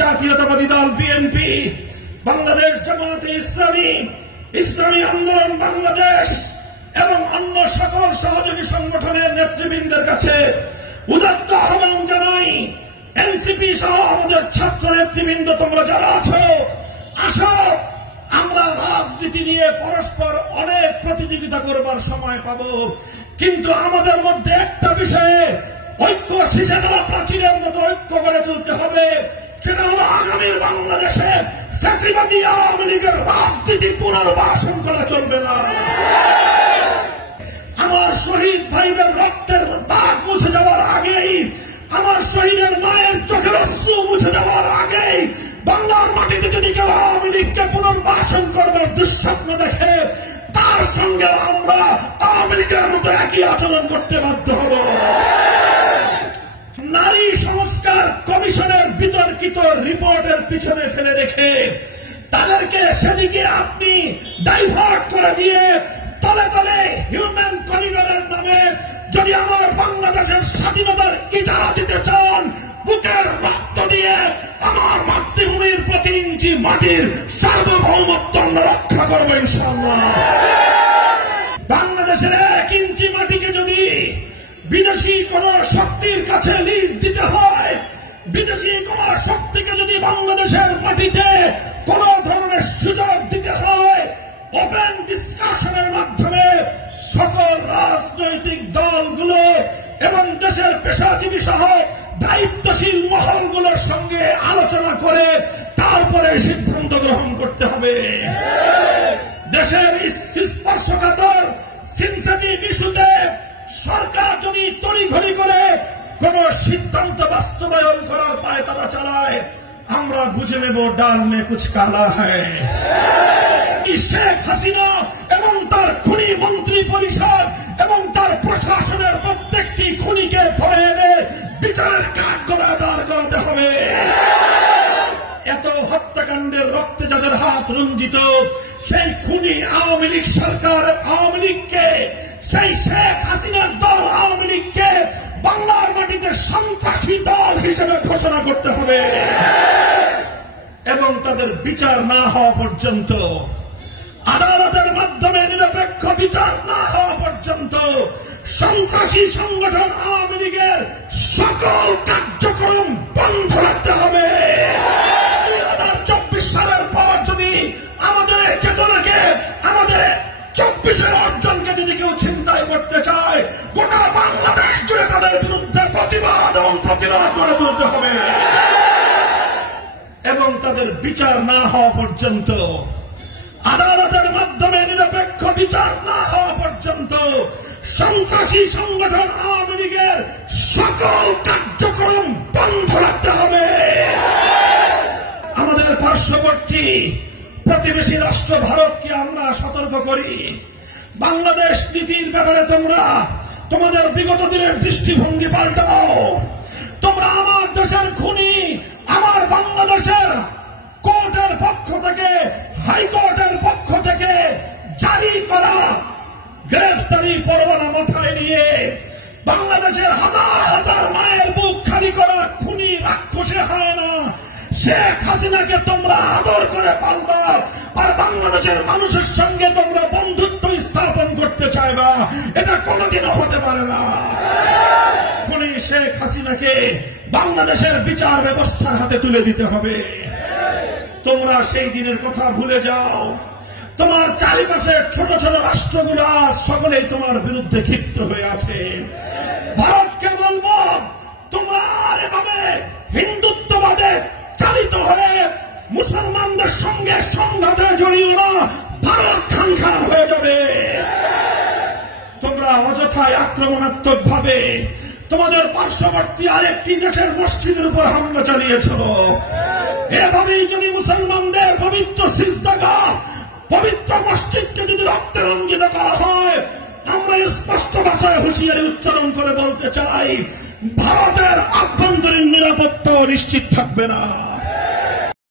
জাতীয়তাবাদী দল বিএনপি, বাংলাদেশ জামায়াতে ইসলামী, ইসলামী আন্দোলন বাংলাদেশ এবং অন্য সকল সহযোগী সংগঠনের নেতৃবৃন্দের কাছে উদাত্ত আহ্বান জানাই, এনসিপি সহ আমাদের ছাত্র নেতৃবৃন্দ তোমরা যারা আছো, আসো আমরা রাজনীতি নিয়ে পরস্পর অনেক প্রতিযোগিতা করবার সময় পাবো, কিন্তু আমাদের মধ্যে একটা বিষয়ে ঐক্য শিশাডালা প্রাচীরের মতো ঐক্য গড়ে তুলতে হবে। সেটা হলো আগামীর বাংলাদেশে ফ্যাসিবাদী আওয়ামী লীগের রাজনীতি পুনর্বাসন করা চলবে না। আমার শহীদ ভাইদের রক্তের দাগ মুছে যাওয়ার আগেই, আমার শহীদের মায়ের চোখের অশ্রু মুছে যাওয়ার আগেই বাংলার মাটিতে যদি কেউ আওয়ামী লীগকে পুনর্বাসন করবার দুঃস্বপ্ন দেখে, তার সঙ্গে আমরা আওয়ামী লীগের মতো একই আচরণ করতে বাধ্য হব। নারী সংস্কার কমিশনের বিতর্কিত রিপোর্টের পিছনে ফেলে রেখে তাদেরকে সেদিকে আপনি ডাইভার্ট করে দিয়ে তলে তলে হিউম্যান করিডোরের নামে যদি আমার বাংলাদেশের স্বাধীনতার ইজারা দিতে চান, বুকের রক্ত দিয়ে আমার মাতৃভূমির প্রতি ইঞ্চি মাটির সার্বভৌমত্ব আমরা রক্ষা করবো ইনশাআল্লাহ। বাংলাদেশের 1 ইঞ্চি মাটিকে যদি বিদেশি কোন শক্তির কাছে লিজ দিতে হয়, বিদেশি কোন শক্তিকে যদি বাংলাদেশের মাটিতে কোন ধরনের সুযোগ দিতে হয়, ওপেন ডিসকাশনের মাধ্যমে সকল রাজনৈতিক দলগুলো এবং দেশের পেশাজীবী সহ দায়িত্বশীল মহলগুলোর সঙ্গে আলোচনা করে তারপরে সিদ্ধান্ত গ্রহণ করতে হবে। দেশের স্পর্শকাতর সেনসিটিভ ইস্যুতে সরকার যদি তড়িঘড়ি করে কোন সিদ্ধান্ত বাস্তবায়ন করার পায় তারা চালায়, আমরা বুঝে নেব ডাল মে কুছ কালা হ্যায়। শেখ হাসিনা এবং তার খুনি মন্ত্রী পরিষদ এবং তার প্রশাসনের প্রত্যেকটি খুনিকে ধরে এনে বিচারের কাঠগড়ায় দাঁড় করাতে হবে। এত হত্যাকাণ্ডের রক্তে যাদের হাত রঞ্জিত, সেই খুনি আওয়ামী লীগ সরকার আওয়ামী লীগকে, সেই শেখ হাসিনার দল আওয়ামী লীগকে বাংলার মাটিতে সন্ত্রাসী দল হিসেবে ঘোষণা করতে হবে এবং তাদের বিচার না হওয়া পর্যন্ত, আদালতের মাধ্যমে নিরপেক্ষ বিচার না হওয়া পর্যন্ত সন্ত্রাসী সংগঠন আওয়ামী লীগের সকল কার্যক্রম বন্ধ রাখতে হবে। 2024 সালের পর যদি আমাদের চেতনাকে, আমাদের 24-এর অর্জনকে যদি কেউ ছিনতাই করতে চায়, গোটা বাংলাদেশ জুড়ে তাদের বিরুদ্ধে প্রতিবাদ এবং প্রতিরোধ গড়ে তুলতে হবে এবং তাদের বিচার না হওয়া পর্যন্ত, আদালতের মাধ্যমে নিরপেক্ষ বিচার না হওয়া পর্যন্ত সন্ত্রাসী সংগঠন আওয়ামী লীগের সকল কার্যক্রম বন্ধ রাখতে হবে। আমাদের পার্শ্ববর্তী প্রতিবেশী রাষ্ট্র ভারতকে আমরা সতর্ক করি, বাংলাদেশ নীতির ব্যাপারে তোমরা তোমাদের বিগত দিনের দৃষ্টিভঙ্গি পাল্টাও। তোমরা আমার দেশের খুনি, আমার বাংলাদেশের কোর্টের পক্ষ থেকে, হাইকোর্টের পক্ষ থেকে জারি করা গ্রেফতারি পরোয়ানা মাথায় নিয়ে বাংলাদেশের হাজার হাজার মায়ের বুক খালি করা খুনি রাক্ষসে হয় না, শেখ হাসিনাকে তোমরা আদর করে পালবা আর বাংলাদেশের মানুষের সঙ্গে তোমরা বন্ধুত্ব স্থাপন করতে চাইবা, এটা কোনোদিনও হতে পারে না। খুনি শেখ হাসিনাকে বাংলাদেশের বিচার ব্যবস্থার হাতে তুলে দিতে হবে। তোমরা সেই দিনের কথা ভুলে যাও। তোমার চারিপাশে ছোট ছোট রাষ্ট্রগুলো সকলেই তোমার বিরুদ্ধে ক্ষিপ্ত হয়ে আছে। ভারতকে বলবো, তোমরা আর এভাবে হিন্দুত্ববাদে চালিত হয়ে মুসলমানদের সঙ্গে সংঘাতে জড়িও না, ভারত খানখান হয়ে যাবে। তোমরা অযথায় আক্রমণাত্মক ভাবে তোমাদের পার্শ্ববর্তী আরেকটি দেশের মসজিদের উপর হামলা চালিয়েছ। এভাবেই যদি মুসলমানদের পবিত্র সিজদাগাহ, পবিত্র মসজিদকে যদি রক্তে রঞ্জিত করা হয়, আমরা স্পষ্ট ভাষায় হুঁশিয়ারি উচ্চারণ করে বলতে চাই, ভারতের আভ্যন্তরীণ নিরাপত্তা নিশ্চিত থাকবে না।